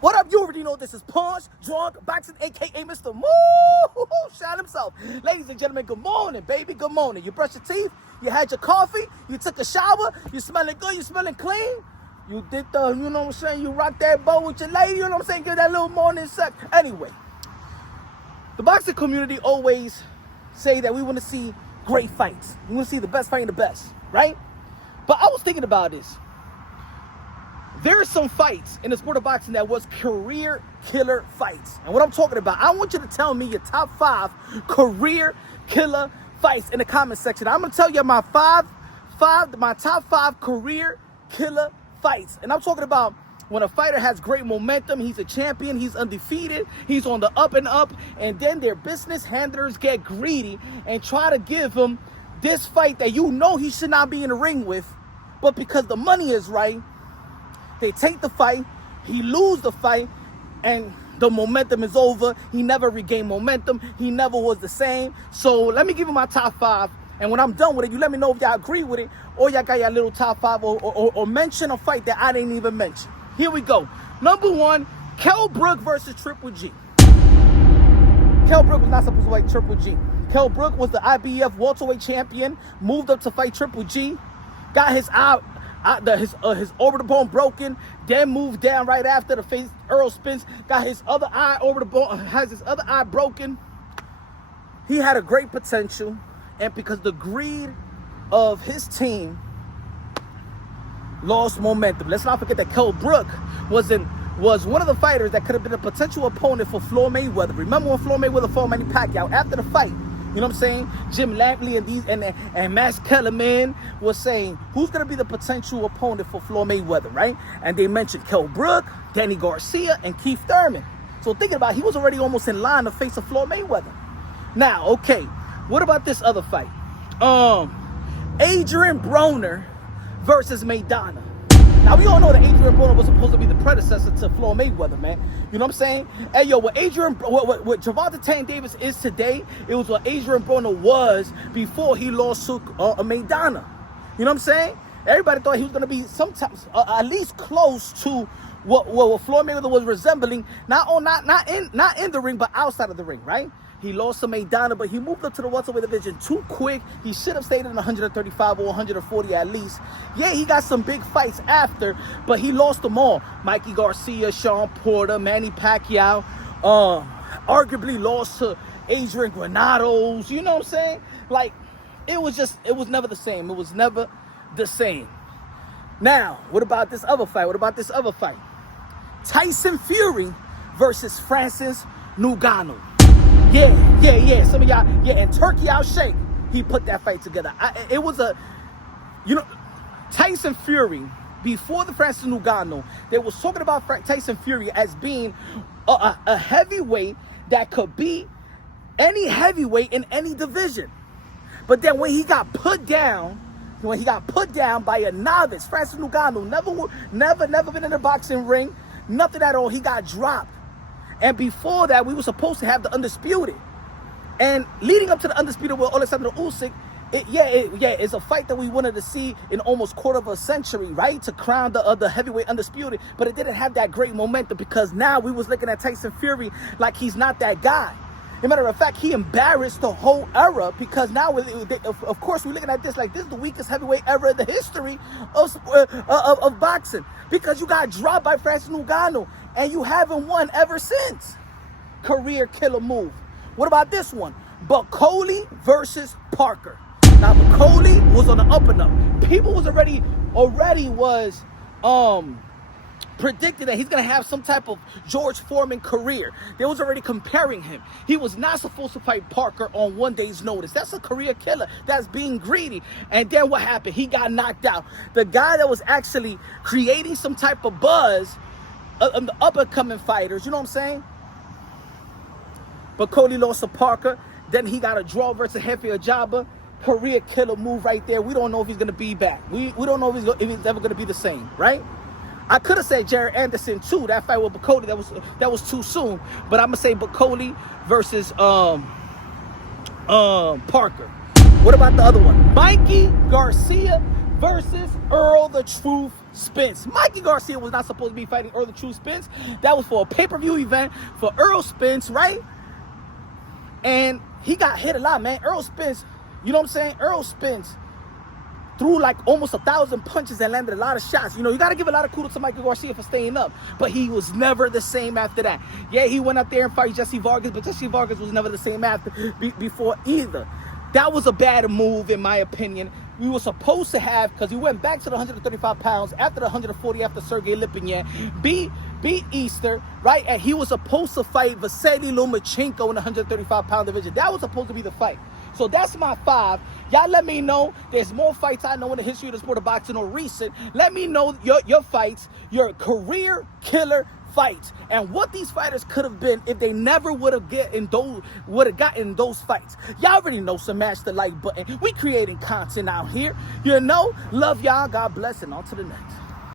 What up? You already know this is Punch, Drunk, Boxing, a.k.a. Mr. Moo! Shout himself. Ladies and gentlemen, good morning, baby. Good morning. You brushed your teeth, you had your coffee, you took a shower, you smelling good, you smelling clean. You did the, you know what I'm saying, you rocked that boat with your lady, you know what I'm saying, give that little morning sex. Anyway, the boxing community always say that we want to see great fights. We want to see the best fighting the best, right? But I was thinking about this. There are some fights in the sport of boxing that was career killer fights. And what I'm talking about, I want you to tell me your top 5 career killer fights in the comment section. I'm going to tell you my top 5 career killer fights. And I'm talking about when a fighter has great momentum, he's a champion, he's undefeated, he's on the up and up, and then their business handlers get greedy and try to give him this fight that you know he should not be in the ring with, but because the money is right, they take the fight, he lose the fight, and the momentum is over. He never regained momentum. He never was the same. So let me give you my top 5. And when I'm done with it, you let me know if y'all agree with it or y'all got your little top 5 or mention a fight that I didn't even mention. Here we go. Number 1, Kell Brook versus Triple G. Kell Brook was not supposed to fight Triple G. Kell Brook was the IBF welterweight champion, moved up to fight Triple G, got his his orbital bone broken, then moved down right after to face Earl Spence, got his other eye broken. He had a great potential, and because the greed of his team lost momentum. Let's not forget that Kell Brook was one of the fighters that could have been a potential opponent for Floyd Mayweather. Remember when Floyd Mayweather fought Manny Pacquiao after the fight? You know what I'm saying? Jim Lampley and Max Kellerman was saying, who's going to be the potential opponent for Floyd Mayweather, right? And they mentioned Kell Brook, Danny Garcia, and Keith Thurman. So thinking about it, he was already almost in line to face a Floyd Mayweather. Now, okay, what about this other fight? Adrien Broner versus Maidana. Now, we all know that Adrien Broner was supposed to be the predecessor to Floyd Mayweather, man. You know what I'm saying? Hey, yo, what Gervonta Tank Davis is today, it was what Adrien Broner was before he lost to Maidana. You know what I'm saying? Everybody thought he was going to be sometimes at least close to what Floyd Mayweather was resembling, not in the ring, but outside of the ring, right? He lost to Maidana, but he moved up to the welterweight division too quick. He should have stayed in 135 or 140 at least. Yeah, he got some big fights after, but he lost them all. Mikey Garcia, Sean Porter, Manny Pacquiao, arguably lost to Adrian Granados. You know what I'm saying? Like, it was never the same. It was never the same. Now, what about this other fight? Tyson Fury versus Francis Nugano. Yeah. Some of y'all, and Turkey Al Sheikh, he put that fight together. It was Tyson Fury, before the Francis Nugano, they was talking about Tyson Fury as being a heavyweight that could be any heavyweight in any division. But then when he got put down by a novice, Francis Nugano, never been in a boxing ring, nothing at all, he got dropped. And before that, we were supposed to have the Undisputed. And leading up to the Undisputed with Alexander Usyk, it's a fight that we wanted to see in almost quarter of a century, right? To crown the heavyweight Undisputed. But it didn't have that great momentum because now we was looking at Tyson Fury like he's not that guy. As a matter of fact, he embarrassed the whole era because now, of course, we're looking at this like this is the weakest heavyweight era in the history of boxing because you got dropped by Francis Ngannou and you haven't won ever since. Career killer move. What about this one? Blachowicz versus Parker. Now, Blachowicz was on the up and up. People was already predicted that he's going to have some type of George Foreman career. They was already comparing him. He was not supposed to fight Parker on one day's notice. That's a career killer. That's being greedy. And then what happened? He got knocked out. The guy that was actually creating some type of buzz of the up-and-coming fighters, you know what I'm saying? But Cody lost to Parker. Then he got a draw versus Hefe Ajaba. Career killer move right there. We don't know if he's going to be back. We don't know if he's ever going to be the same, right? I could have said Jared Anderson too. That fight with Cody, that was too soon. But I'm gonna say Cody versus Parker. What about the other one? Mikey Garcia versus Earl the Truth Spence. Mikey Garcia was not supposed to be fighting Earl the True Spence. That was for a pay-per-view event for Earl Spence, right? And he got hit a lot, man. Earl Spence, you know what I'm saying? Earl Spence threw like almost 1,000 punches and landed a lot of shots. You know, you got to give a lot of kudos to Mikey Garcia for staying up. But he was never the same after that. Yeah, he went out there and fought Jesse Vargas, but Jesse Vargas was never the same before either. That was a bad move, in my opinion. We were supposed to have, because he went back to the 135 pounds after the 140 after Sergey Lipinyan, beat Easter, right? And he was supposed to fight Vasily Lomachenko in the 135-pound division. That was supposed to be the fight. So that's my 5. Y'all let me know. There's more fights I know in the history of the sport of boxing or recent. Let me know your fights, your career killer fights, and what these fighters could have been if they never would have gotten those fights. Y'all already know, so smash the like button. We creating content out here. You know, love y'all. God bless, and on to the next.